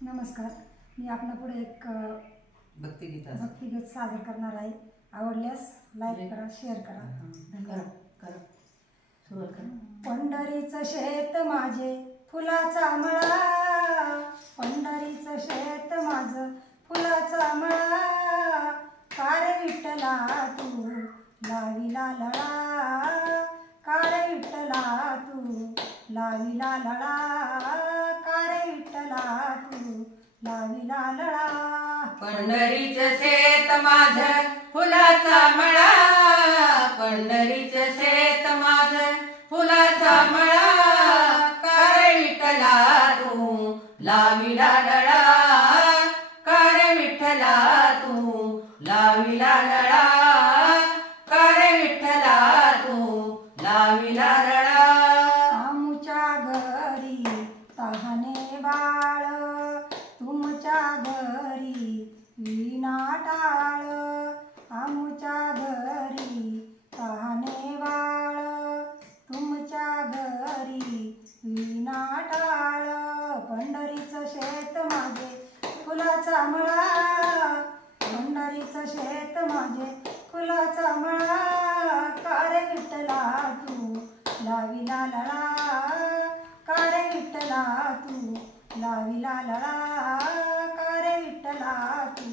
नमस्कार, मी आपल्यापुढे एक भक्तिगीत सादर करणार आहे. आवडल्यास लाईक करा, शेअर करा. सुरुवात करा. पंढरीचं शेत माझे फुलाचा मळा, पंढरीचं शेत माझं फुलाचा मळा, कारे विठ्ठला तू लाविला लळा, कारे विठ्ठला तू लाविला लळा, कारे विठ्ठला तू लाविला लळा. पंढरीचं शेत माझं फुलाचा मळा, पंढरीचं शेत माझं फुलाचा मळा, कारे विठ्ठला तू लाविला लळा, कारे विठ्ठला तू लाविला लळा, कारे विठ्ठला तू लाविला लळा. आमुच्या घरी तहाने बाळ, तुमच्या घरी विना टाळ, आमुच्या घरी तहाने बाळ, तुमच्या घरी विना टाळ. पंढरीचं शेत माझे फुलाचा मळा, पंढरीचं शेत माझे फुलाचा मळा, कारे विठ्ठला तू लाविला लळा, कारे विठ्ठला तू लाविला लळा, कारे विठ्ठला तू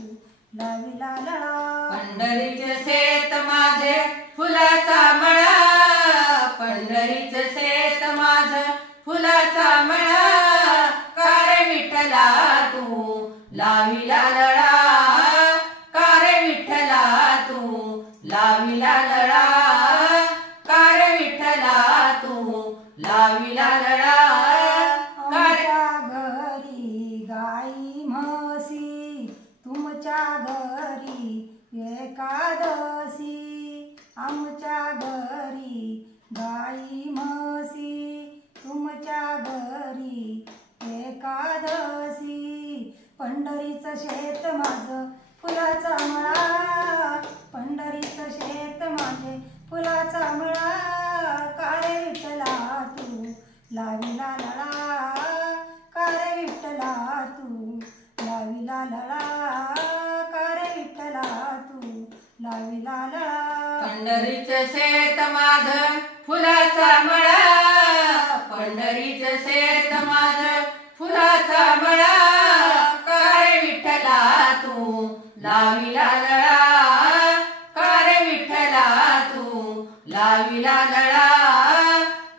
लाविला लळा. पंढरीचं शेत माझे फुलाचा मळा, पंढरीचं शेत माझं फुलाचा मळा, कारे विठ्ठला तू लाविला लळा, कारे विठ्ठला तू लाविला लळा, कारे विठ्ठला तू लाविला लळा. आमच्या घरी गाई म्हशी, तुमच्या घरी एकादशी, आमच्या घरी गाई म्हशी, तुमच्या घरी एकादशी. पंढरीचं शेत माझं फुलाचा मळा, पंढरीचं शेत माझे फुलाचा मळा, कारे विठ्ठला तू लाविला लळा, कारे विठ्ठला तू लाविला लळा, कारे विठ्ठला तू लाविला लळा. पंढरीचं शेत माझं फुलाचा मळा, पंढरीचं शेत माझं फुलाचा मळा, कारे विठ्ठला तू लाविला लळा, कारे विठ्ठला तू लाविला लळा,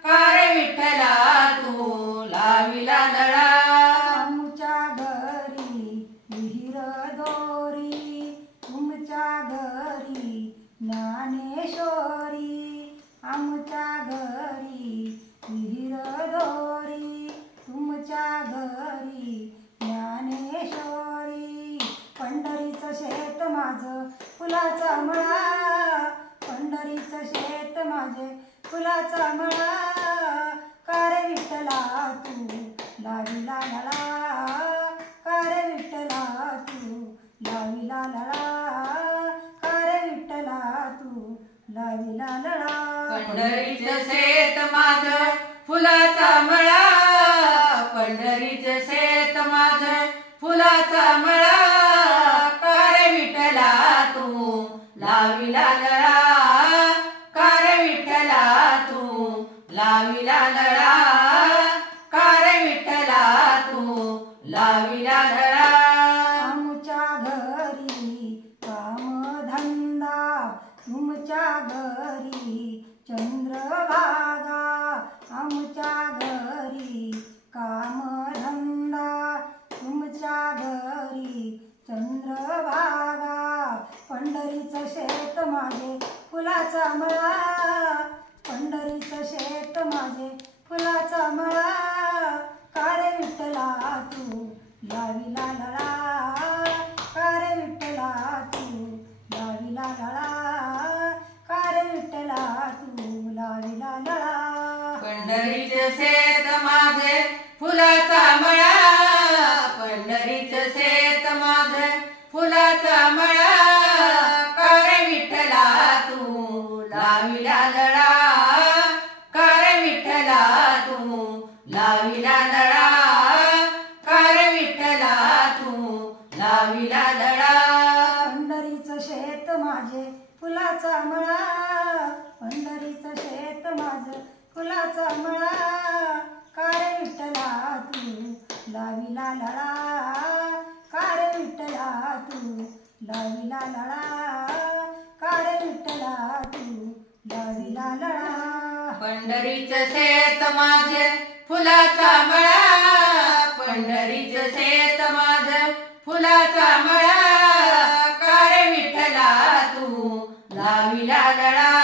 कारे विठ्ठला तू लाविला लळा. आमच्या घरी विहीर दोरी, तुमच्या घरी ज्ञानेश्वरी, आमच्या घरी विहीर दोरी, तुमच्या घरी ज्ञानेश्वरी. पंढरीचं शेत माझं फुलाचा मळा, पंढरीचं शेत माझे फुलाचा मळा, कारे विठ्ठला तू लाविला लळा, कारे विठ्ठला तू लाविला लळा, कारे विठ्ठला तू लाविला लळा. पंढरीचं शेत माझं फुलाचा मळा, पंढरीचं शेत माझं फुलाचा मळा, कारे विठ्ठला तू लाविला लळा, कारे विठ्ठला तू लाविला लळा, कारे विठ्ठला तू लाविला लळा. आमच्या घरी कामधंदा, तुमच्या घरी चंद्रभागा, आमच्या घरी कामधंदा, तुमच्या घरी चंद्रभागा. पंढरीचं शेत माझे फुलाचा मळा, पंढरीचं शेत माझे फुलाचा मळा, कारे विठ्ठला तू लाविला लळा, कारे विठ्ठला तू लाविला लळा, कारे विठ्ठला तू लाविला लळा. पंढरीचं शेत माझे फुलाचा मळा, पंढरीचं शेत माझे फुलाचा मळा, कारे विठ्ठला तू लाविला लळा, कारे विठ्ठला तू लाविला लळा, कारे विठ्ठला माझे फुलाचा मळा, पंढरीचं शेत माझं फुलाचा मळा, कारे विठ्ठला तू लाविला लळा, कारे विठ्ठला तू लाविला लळा, कारे विठ्ठला तू लाविला लळा. पंढरीचं शेत माझे फुलाचा मळा, पंढरीचं शेत माझं फुलाचा मळा, कारे विठ्ठला तू लाविला लळा,